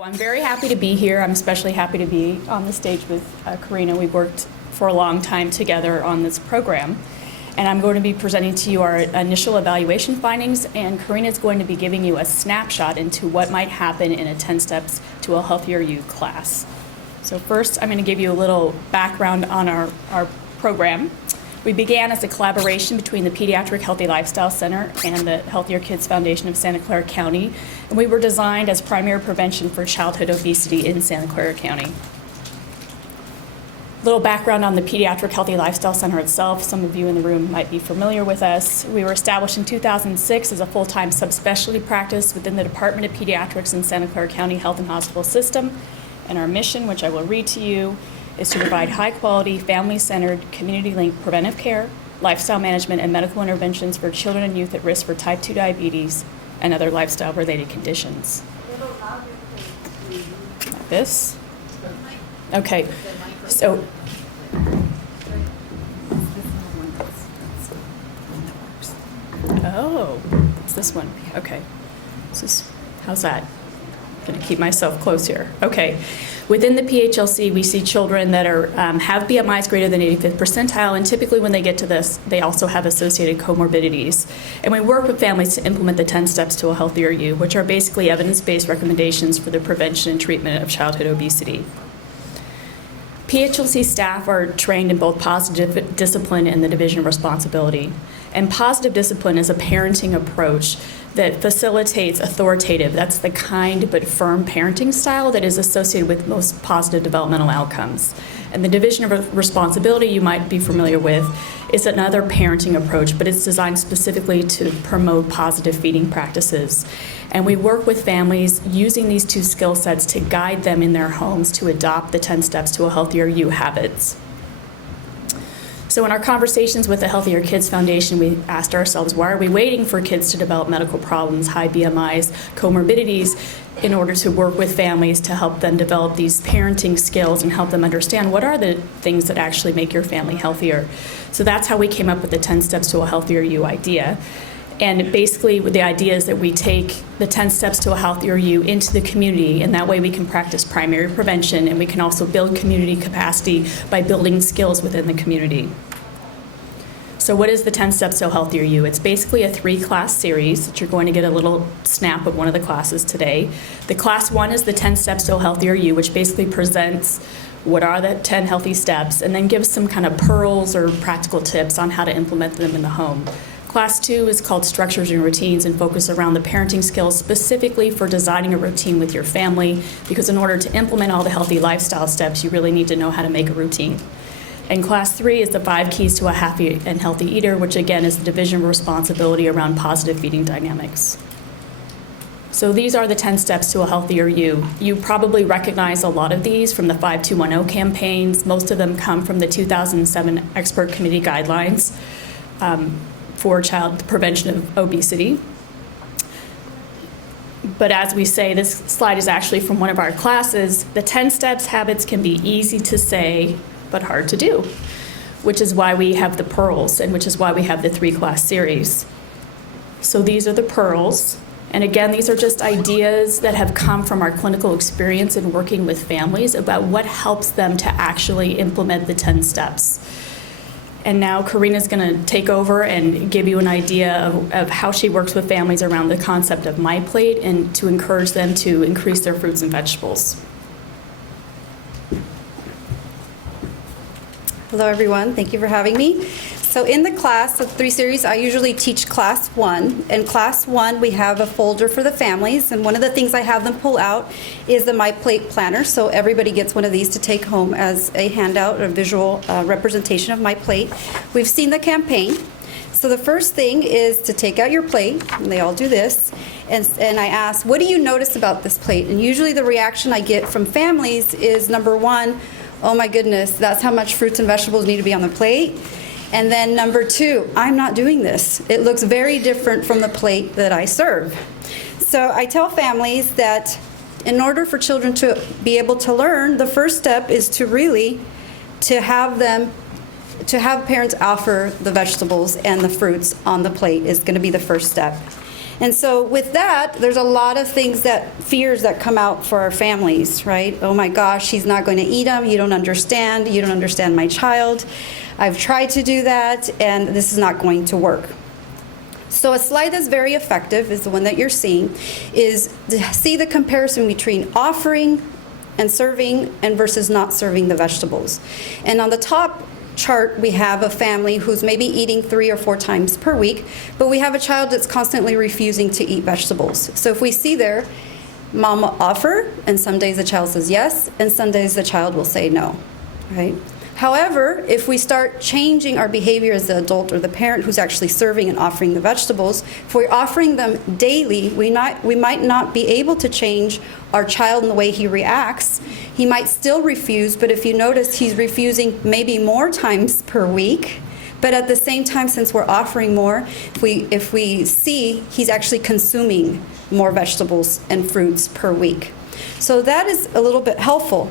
Well, I'm very happy to be here. I'm especially happy to be on the stage with Karina. We've worked for a long time together on this program. And I'm going to be presenting to you our initial evaluation findings, and Karina is going to be giving you a snapshot into what might happen in a 10 Steps to a Healthier You class. So first, I'm going to give you a little background on our program. We began as a collaboration between the Pediatric Healthy Lifestyle Center and the Healthier Kids Foundation of Santa Clara County, and we were designed as primary prevention for childhood obesity in Santa Clara County. A little background on the Pediatric Healthy Lifestyle Center itself. Some of you in the room might be familiar with us. We were established in 2006 as a full-time subspecialty practice within the Department of Pediatrics in Santa Clara County Health and Hospital System, and our mission, which I will read to you, is to provide high-quality, family-centered, community-linked preventive care, lifestyle management, and medical interventions for children and youth at risk for type 2 diabetes and other lifestyle-related conditions. Like this. Okay, so it's this one. Okay, how's that? I'm going to keep myself close here. Okay. Within the PHLC, we see children that have BMIs greater than 85th percentile, and typically when they get to this, they also have associated comorbidities. And we work with families to implement the 10 Steps to a Healthier You, which are basically evidence-based recommendations for the prevention and treatment of childhood obesity. PHLC staff are trained in both positive discipline and the division of responsibility. And positive discipline is a parenting approach that facilitates authoritative, that's the kind but firm parenting style that is associated with most positive developmental outcomes. And the division of responsibility you might be familiar with is another parenting approach, but it's designed specifically to promote positive feeding practices. And we work with families using these two skill sets to guide them in their homes to adopt the 10 Steps to a Healthier You habits. So in our conversations with the Healthier Kids Foundation, we asked ourselves, why are we waiting for kids to develop medical problems, high BMIs, comorbidities, in order to work with families to help them develop these parenting skills and help them understand what are the things that actually make your family healthier. So that's how we came up with the 10 Steps to a Healthier You idea. And basically, the idea is that we take the 10 Steps to a Healthier You into the community, and that way we can practice primary prevention, and we can also build community capacity by building skills within the community. So what is the 10 Steps to a Healthier You? It's basically a 3-class series that you're going to get a little snap of one of the classes today. The class 1 is the 10 Steps to a Healthier You, which basically presents what are the 10 healthy steps, and then gives some kind of pearls or practical tips on how to implement them in the home. Class 2 is called Structures and Routines and focus around the parenting skills specifically for designing a routine with your family, because in order to implement all the healthy lifestyle steps, you really need to know how to make a routine. And Class 3 is the 5 Keys to a Happy and Healthy Eater, which again is the division of responsibility around positive feeding dynamics. So these are the 10 Steps to a Healthier You. You probably recognize a lot of these from the 5210 campaigns. Most of them come from the 2007 Expert Committee Guidelines for child prevention of obesity. But as we say, this slide is actually from one of our classes. The 10 Steps habits can be easy to say, but hard to do, which is why we have the pearls and which is why we have the 3-class series. So these are the pearls. And again, these are just ideas that have come from our clinical experience in working with families about what helps them to actually implement the 10 steps. And now Karina's going to take over and give you an idea of how she works with families around the concept of My Plate and to encourage them to increase their fruits and vegetables. Hello, everyone. Thank you for having me. So in the class of 3 series, I usually teach Class 1. In Class 1, we have a folder for the families, and one of the things I have them pull out is the My Plate planner, so everybody gets one of these to take home as a handout, a visual representation of My Plate. We've seen the campaign. So the first thing is to take out your plate, and they all do this, and I ask, what do you notice about this plate? And usually the reaction I get from families is, number 1, oh my goodness, that's how much fruits and vegetables need to be on the plate. And then number 2, I'm not doing this. It looks very different from the plate that I serve. So I tell families that in order for children to be able to learn, the first step is to have parents offer the vegetables and the fruits on the plate is going to be the first step. And so with that, there's a lot of fears that come out for our families, right? Oh my gosh, he's not going to eat them. You don't understand my child. I've tried to do that, and this is not going to work. So a slide that's very effective is the one that you're seeing, is to see the comparison between offering and serving and versus not serving the vegetables. And on the top chart, we have a family who's maybe eating 3 or 4 times per week, but we have a child that's constantly refusing to eat vegetables. So if we see there, mom will offer, and some days the child says yes, and some days the child will say no, right? However, if we start changing our behavior as the adult or the parent who's actually serving and offering the vegetables, if we're offering them daily, we might not be able to change our child in the way he reacts. He might still refuse, but if you notice, he's refusing maybe more times per week. But at the same time, since we're offering more, if we see he's actually consuming more vegetables and fruits per week. So that is a little bit helpful.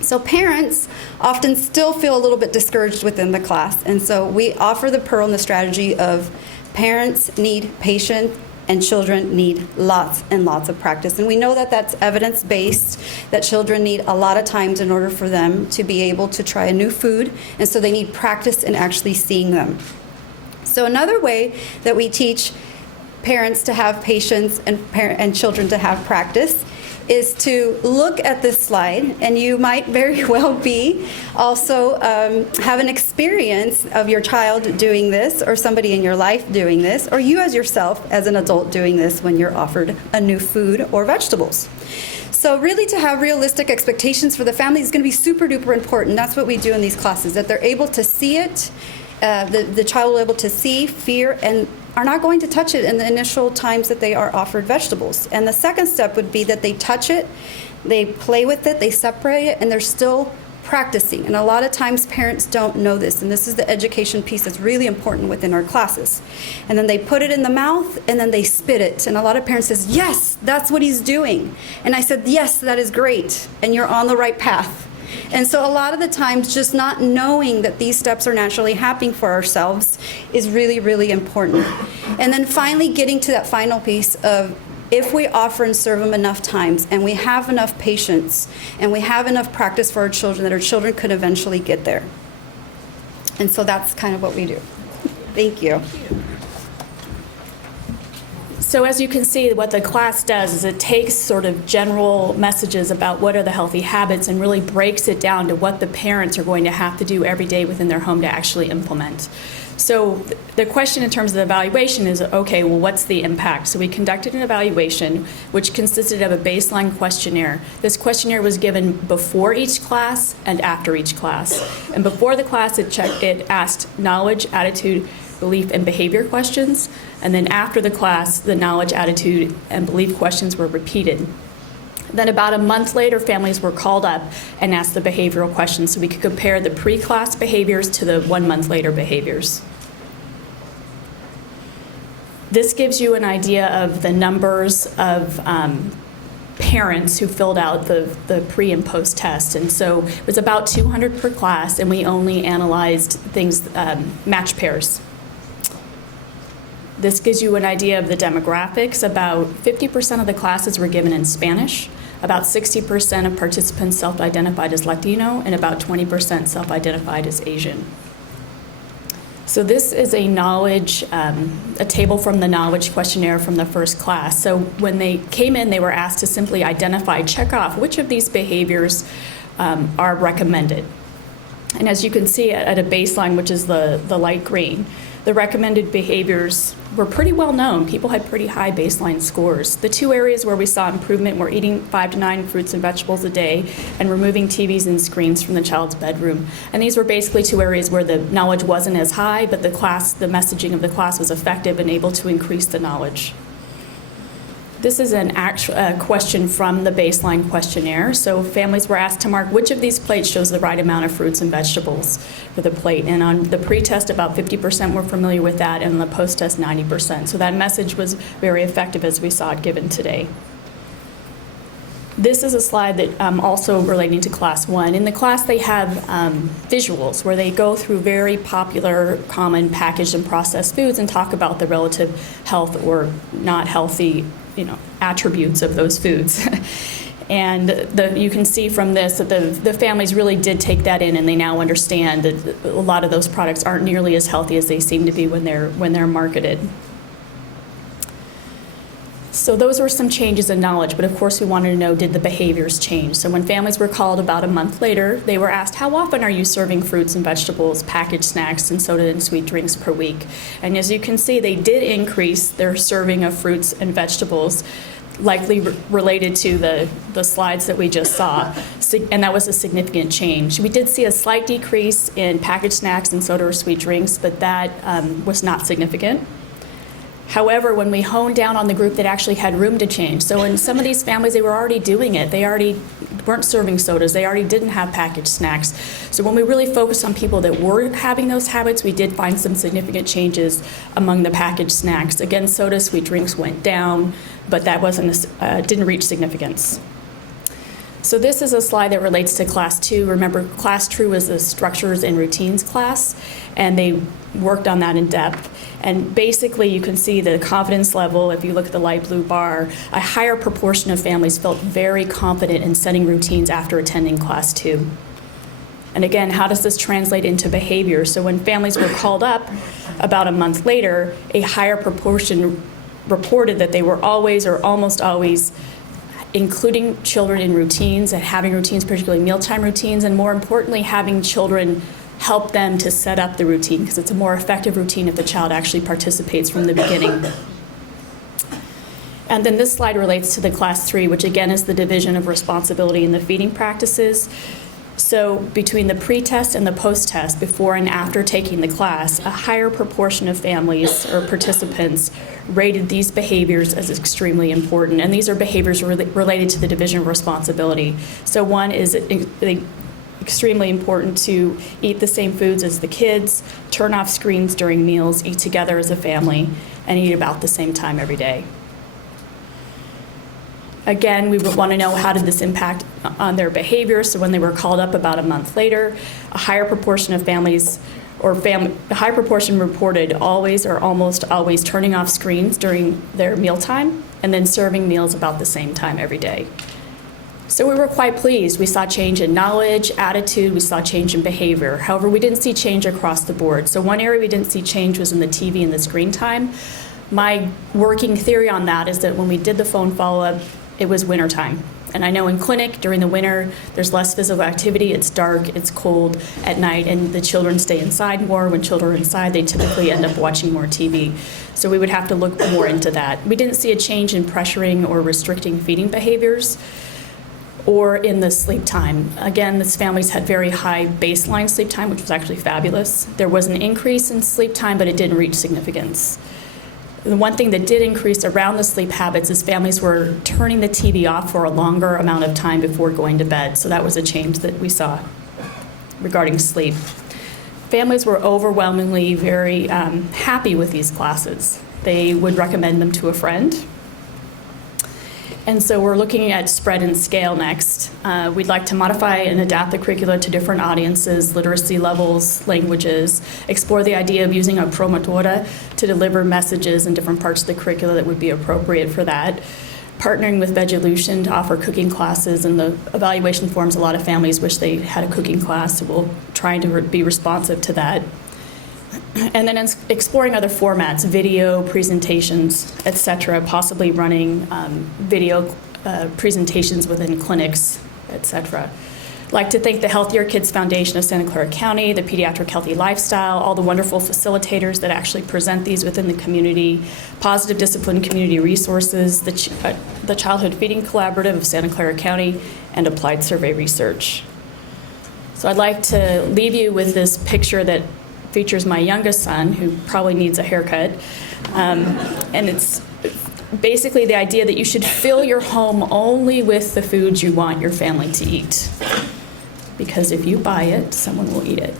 So parents often still feel a little bit discouraged within the class, and so we offer the pearl and the strategy of parents need patience and children need lots and lots of practice. And we know that that's evidence-based, that children need a lot of times in order for them to be able to try a new food, and so they need practice in actually seeing them. So another way that we teach parents to have patience and children to have practice is to look at this slide, and you might very well be also have an experience of your child doing this, or somebody in your life doing this, or you as yourself as an adult doing this when you're offered a new food or vegetables. So really, to have realistic expectations for the family is going to be super duper important. That's what we do in these classes, that they're able to see it, the child will be able to see, fear, and are not going to touch it in the initial times that they are offered vegetables. And the second step would be that they touch it, they play with it, they separate it, and they're still practicing. And a lot of times parents don't know this, and this is the education piece that's really important within our classes. And then they put it in the mouth, and then they spit it. And a lot of parents says, yes, that's what he's doing. And I said, yes, that is great, and you're on the right path. And so a lot of the times, just not knowing that these steps are naturally happening for ourselves is really, really important. And then finally getting to that final piece of, if we offer and serve them enough times, and we have enough patience, and we have enough practice for our children, that our children could eventually get there. And so that's kind of what we do. Thank you. So as you can see, what the class does is it takes sort of general messages about what are the healthy habits and really breaks it down to what the parents are going to have to do every day within their home to actually implement. So the question in terms of the evaluation is, okay, well, what's the impact? So we conducted an evaluation which consisted of a baseline questionnaire. This questionnaire was given before each class and after each class. And before the class, it asked knowledge, attitude, belief, and behavior questions. And then after the class, the knowledge, attitude, and belief questions were repeated. Then about a month later, families were called up and asked the behavioral questions so we could compare the pre-class behaviors to the 1 month later behaviors. This gives you an idea of the numbers of parents who filled out the pre and post test. And so it was about 200 per class, and we only analyzed things, match pairs. This gives you an idea of the demographics. About 50% of the classes were given in Spanish. About 60% of participants self-identified as Latino, and about 20% self-identified as Asian. So this is a knowledge, a table from the knowledge questionnaire from the first class. So when they came in, they were asked to simply identify, check off which of these behaviors are recommended. And as you can see at a baseline, which is the light green, the recommended behaviors were pretty well known. People had pretty high baseline scores. The two areas where we saw improvement were eating 5 to 9 fruits and vegetables a day and removing TVs and screens from the child's bedroom. And these were basically two areas where the knowledge wasn't as high, but the messaging of the class was effective and able to increase the knowledge. This is an actual question from the baseline questionnaire. So families were asked to mark which of these plates shows the right amount of fruits and vegetables for the plate. And on the pre-test, about 50% were familiar with that, and on the post-test, 90%. So that message was very effective as we saw it given today. This is a slide that also relating to Class 1. In the class, they have visuals where they go through very popular, common packaged and processed foods and talk about the relative health or not healthy, attributes of those foods. And you can see from this that the families really did take that in, and they now understand that a lot of those products aren't nearly as healthy as they seem to be when they're marketed. So those were some changes in knowledge, but of course we wanted to know, did the behaviors change? So when families were called about a month later, they were asked, how often are you serving fruits and vegetables, packaged snacks, and soda and sweet drinks per week? And as you can see, they did increase their serving of fruits and vegetables, likely related to the slides that we just saw, and that was a significant change. We did see a slight decrease in packaged snacks and soda or sweet drinks, but that was not significant. However, when we honed down on the group that actually had room to change, so in some of these families, they were already doing it. They already weren't serving sodas. They already didn't have packaged snacks. So when we really focused on people that were having those habits, we did find some significant changes among the packaged snacks. Again, soda, sweet drinks went down, but that didn't reach significance. So this is a slide that relates to Class 2. Remember, Class 2 was the structures and routines class, and they worked on that in depth. And basically, you can see the confidence level, if you look at the light blue bar, a higher proportion of families felt very confident in setting routines after attending Class 2. And again, how does this translate into behavior? So when families were called up about a month later, a higher proportion reported that they were always or almost always including children in routines and having routines, particularly mealtime routines, and more importantly, having children help them to set up the routine, because it's a more effective routine if the child actually participates from the beginning. And then this slide relates to the Class 3, which again is the division of responsibility in the feeding practices. So between the pre-test and the post-test, before and after taking the class, a higher proportion of families or participants rated these behaviors as extremely important. And these are behaviors related to the division of responsibility. So one is extremely important to eat the same foods as the kids, turn off screens during meals, eat together as a family, and eat about the same time every day. Again, we would want to know, how did this impact on their behavior? So when they were called up about a month later, a higher proportion of families a high proportion reported always or almost always turning off screens during their mealtime and then serving meals about the same time every day. So we were quite pleased. We saw change in knowledge, attitude, we saw change in behavior. However, we didn't see change across the board. So one area we didn't see change was in the TV and the screen time. My working theory on that is that when we did the phone follow-up, it was wintertime. And I know in clinic during the winter, there's less physical activity, it's dark, it's cold at night, and the children stay inside more. When children are inside, they typically end up watching more TV. So we would have to look more into that. We didn't see a change in pressuring or restricting feeding behaviors or in the sleep time. Again, these families had very high baseline sleep time, which was actually fabulous. There was an increase in sleep time, but it didn't reach significance. The one thing that did increase around the sleep habits is families were turning the TV off for a longer amount of time before going to bed. So that was a change that we saw regarding sleep. Families were overwhelmingly very happy with these classes. They would recommend them to a friend. And so we're looking at spread and scale next. We'd like to modify and adapt the curricula to different audiences, literacy levels, languages, explore the idea of using a promotora to deliver messages in different parts of the curricula that would be appropriate for that. Partnering with Vegelution to offer cooking classes. In the evaluation forms, a lot of families wish they had a cooking class, so we'll try to be responsive to that. And then exploring other formats, video, presentations, et cetera, possibly running video presentations within clinics, et cetera. I'd like to thank the Healthier Kids Foundation of Santa Clara County, the Pediatric Healthy Lifestyle, all the wonderful facilitators that actually present these within the community, Positive Discipline Community Resources, the Childhood Feeding Collaborative of Santa Clara County, and Applied Survey Research. So I'd like to leave you with this picture that features my youngest son, who probably needs a haircut. And it's basically the idea that you should fill your home only with the foods you want your family to eat. Because if you buy it, someone will eat it.